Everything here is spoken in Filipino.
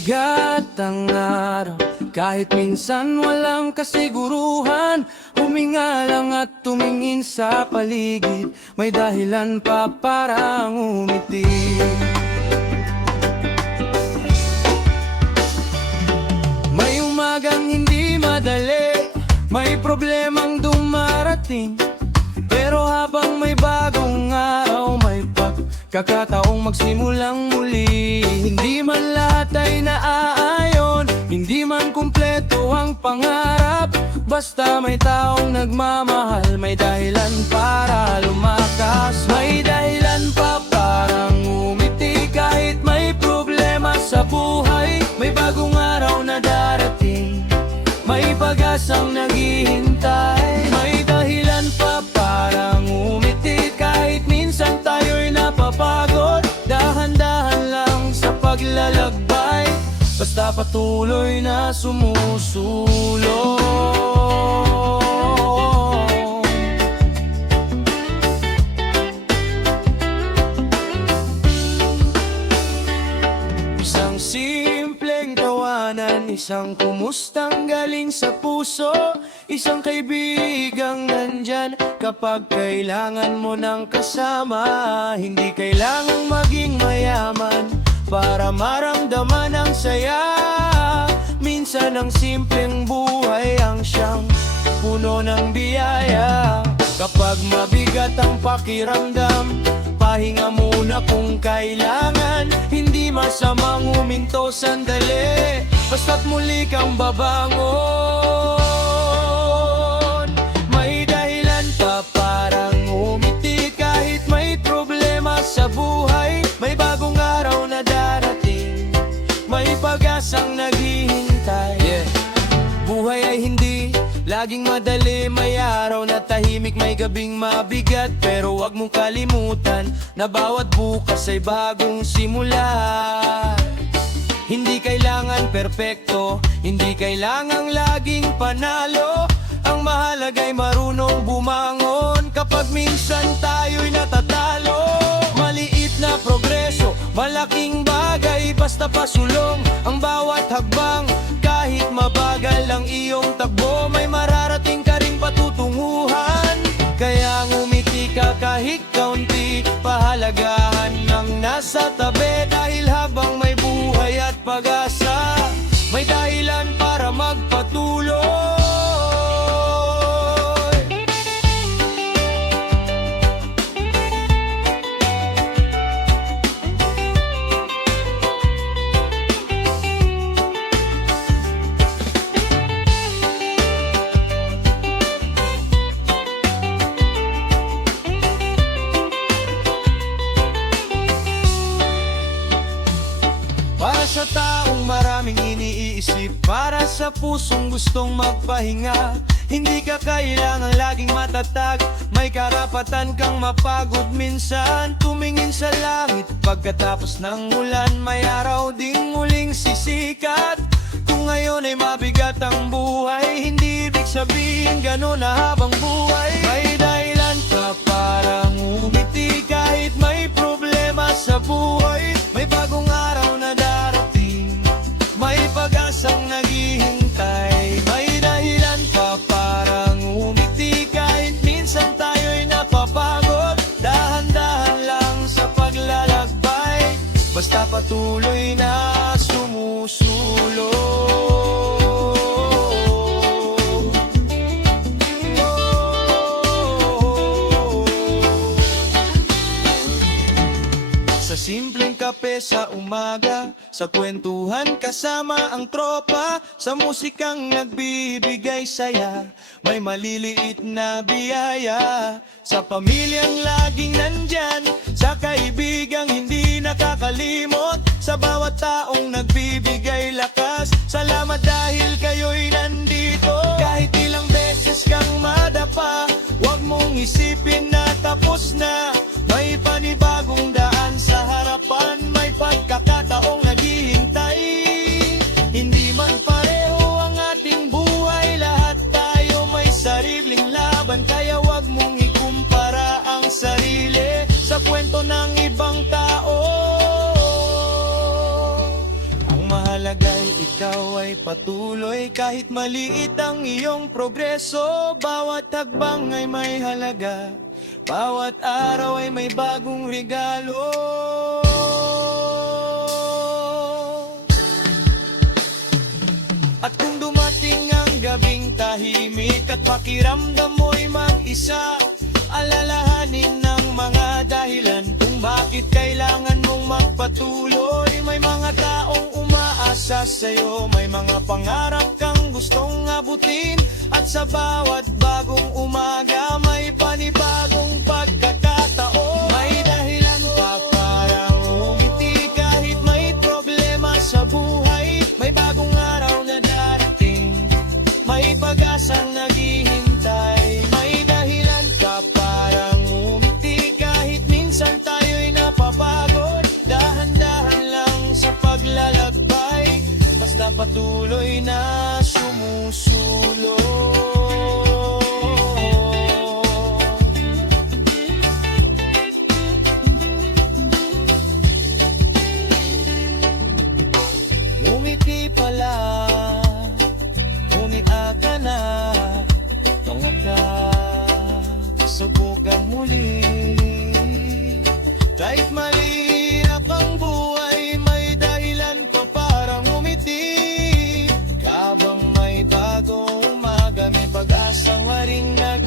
Mabigat ang araw, kahit minsan walang kasiguruhan. Huminga lang at tumingin sa paligid, may dahilan pa parang umiti. May umagang hindi madali, may problemang dumarating. Pero habang may bagong araw, may pagkakataong magsimulang muli. Hindi man lahat ay naaayon, hindi man kumpleto ang pangarap. Basta may taong nagmamahal, may dahilan para lumakas. May dahilan pa parang umiti kahit may problema sa buhay. May bagong araw na darating, may pag-asang naghihintay. May dahilan pa parang umiti kahit minsan tayo'y napapagod. Dahan-dahan lang sa paglalakbay, basta patuloy na sumusulong. Isang simpleng tawanan, isang kumustang galing sa puso, isang kaibigang nandyan kapag kailangan mo ng kasama. Hindi kailangang maging mayaman para maramdaman ang saya. Minsan ang simpleng buhay ang siyang puno ng biyaya. Kapag mabigat ang pakiramdam, pahinga muna kung kailangan. Hindi masamang huminto sandali, basta't muli kang babangon. May dahilan pa parang umiti kahit may problema sa buhay. May bagong araw na darating, may pag-asang naghihintay. Buhay ay hindi laging madali, may araw na tahimik, may gabing mabigat. Pero wag mong kalimutan na bawat bukas ay bagong simula. Hindi kailangan perpekto, hindi kailangang laging panalo. Ang mahalaga'y marunong bumangon kapag minsan tayo'y natatalo. Maliit na progreso, malaking bagay, basta pasulong ang bawat hagbang. Kahit mabagal ang iyong takbo, may mararating ka ring patutunguhan. Kaya ngumiti ka kahit kaunti, pahalagahan ng nasa tabi. Dahil habang may buhay at pag-asa, may dahilan para magpatuloy. Para sa taong maraming iniisip, para sa pusong gustong magpahinga, hindi ka kailangan laging matatag, may karapatan kang mapagod minsan. Tumingin sa langit pagkatapos ng ulan, may araw ding muling sisikat. Kung ngayon ay mabigat ang buhay, hindi ibig sabihin gano'n na habang buhay. May dahilan pa parang umiti kahit may problema sa buhay. May bagong araw na darating, may pag-asang naghihintay. May dahilan pa parang umiti kahit minsan tayo'y napapagod. Dahan-dahan lang sa paglalakbay, basta patuloy na sumusulong. Sa simpleng kape sa umaga, sa kwentuhan kasama ang tropa, sa musikang nagbibigay saya, may maliliit na biyaya. Sa pamilyang laging nandyan, sa kaibigang hindi nakakalimot, sa bawat taong nagbibigay lakas, salamat dahil kayo'y nandito. Kahit ilang beses kang madapa, huwag mong isipin na tapos na. May panibagong daan sa harapan, may pagkakataong naghihintay. Hindi man pareho ang ating buhay, lahat tayo may sariling laban. Kaya wag mong ikumpara ang sarili sa kwento ng ibang tao. Ang mahal ikaw ay patuloy kahit maliit ang iyong progreso. Bawat hakbang ay may halaga, bawat araw ay may bagong regalo. At kung dumating ang gabing tahimik at pakiramdam mo'y mag-isa, alalahanin ng mga dahilan kung bakit kailangan mong magpatuloy. May mga taong umaasa sa'yo, may mga pangarap kang gustong abutin, at sa bawat bagong umaga may panibagong pagkakataon. May dahilan ka parang umiti kahit may problema sa buhay. May bagong araw na darating, may pag-asang naghihintay. May dahilan ka parang umiti kahit minsan tayo'y napapagod. Dahan-dahan lang sa paglalakbay, basta patuloy na sumusulong. Umiti pala, umiyak ka na, tungka, subukan muli. Kahit mahirap ang buhay, may dahilan pa parang umiti. Habang may bagong umaga, may pag-asang maring nag